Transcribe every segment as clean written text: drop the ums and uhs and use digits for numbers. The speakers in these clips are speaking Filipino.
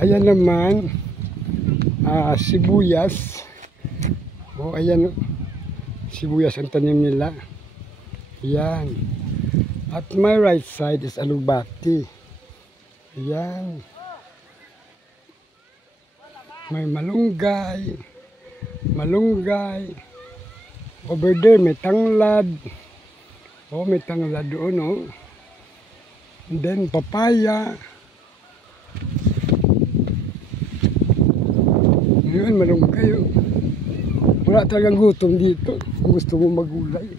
Ayan naman, sibuyas. O, ayan, sibuyas ang tanim nila. Ayan. At my right side is alugbati. Ayan. May malunggay. Malunggay. Over there, may tanglad. Oh, may tanglad doon, oh. And then, papaya. Ngayon, malunggay, oh. Wala talagang gutom dito. Kung gusto mo magulay.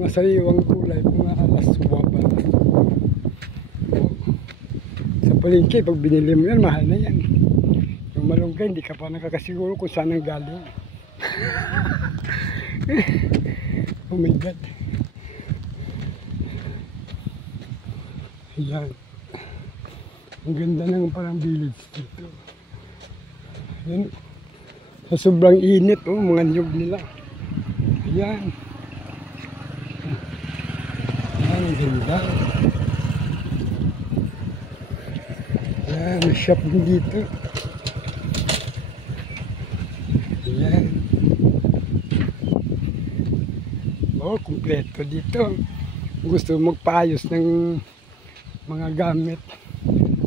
Mga sariwang gulay, mga alaswa pa. Oh. Sa palengke, pag binili mo yan, mahal na yan. Yung malunggay, hindi ka pa nakakasiguro kung saan ang galing. Oh my God. Ayan. Ang ganda ng parang village dito. Ayan. Sa sobrang init, oh, mga niyog nila. Ayan. Ayan, ang ganda. Ayan, may shop din dito. Ayan. Oh, kumpleto dito. Gusto magpaayos ng mga gamit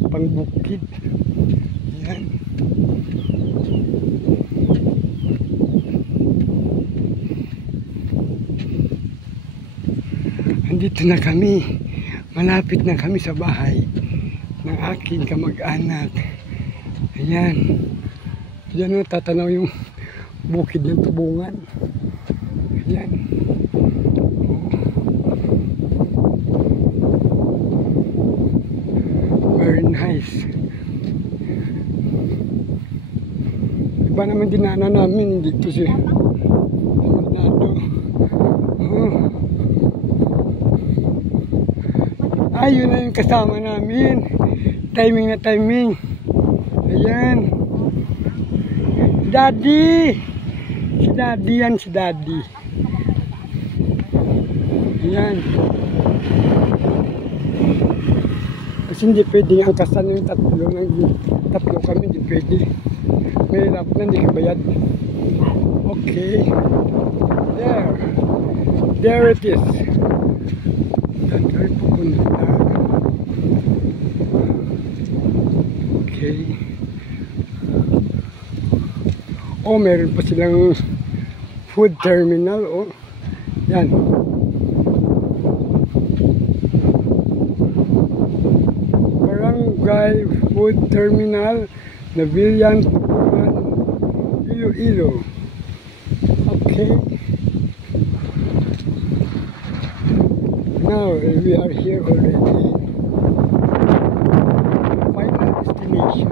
pang bukid. Ayan. Andito na kami. Malapit na kami sa bahay ng aking kamag-anak. Ayan. Diyan, tatanaw yung bukid ng Tubungan. Ayan. Very nice. Iba naman dinaanan namin dito siya. Oh. Ayun na yung kasama namin. Timing na timing. Ayan. Daddy. Si Daddy yan, si Daddy. Ayan. Kasi hindi pwede angkasan yung tatlo kami, hindi pwede. May hirap na, hindi kabayad. Okay. There. There it is. Diyan kayo pupunta. Okay. Oh, meron pa silang food terminal. Oh. Yan. Barangay Food Terminal, Navillan, Iloilo. Okay. Now we are here already. Final destination.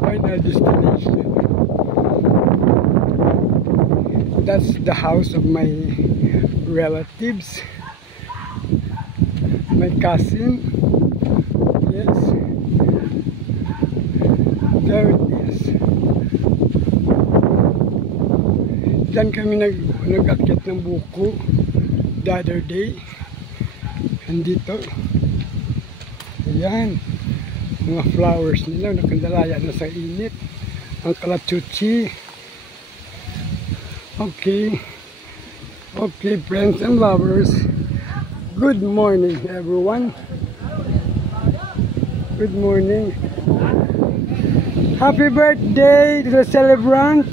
Final destination. That's the house of my relatives. My cousin. Yes. There it is. Diyan kami nag-akyat ng buko the other day. Andito. Ayan. Mga flowers nila. Nakandalaya na sa init. Ang kalachuchi. Okay. Okay, friends and lovers. Good morning, everyone. Good morning. Happy birthday to the celebrant.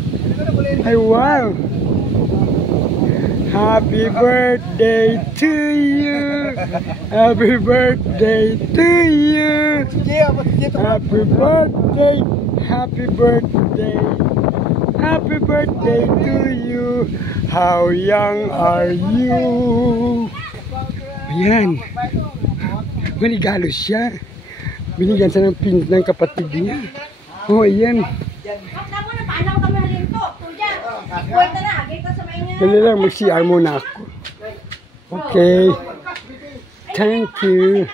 Ay, wow. Happy birthday to you. Happy birthday to you. Happy birthday. Happy birthday. Happy birthday to you. How young are you? Ayan. Maligalo siya. Binigyan siya ng kapatid niya. Oh, ayan. Dali lang, mag-CR muna ako. Okay. Thank you.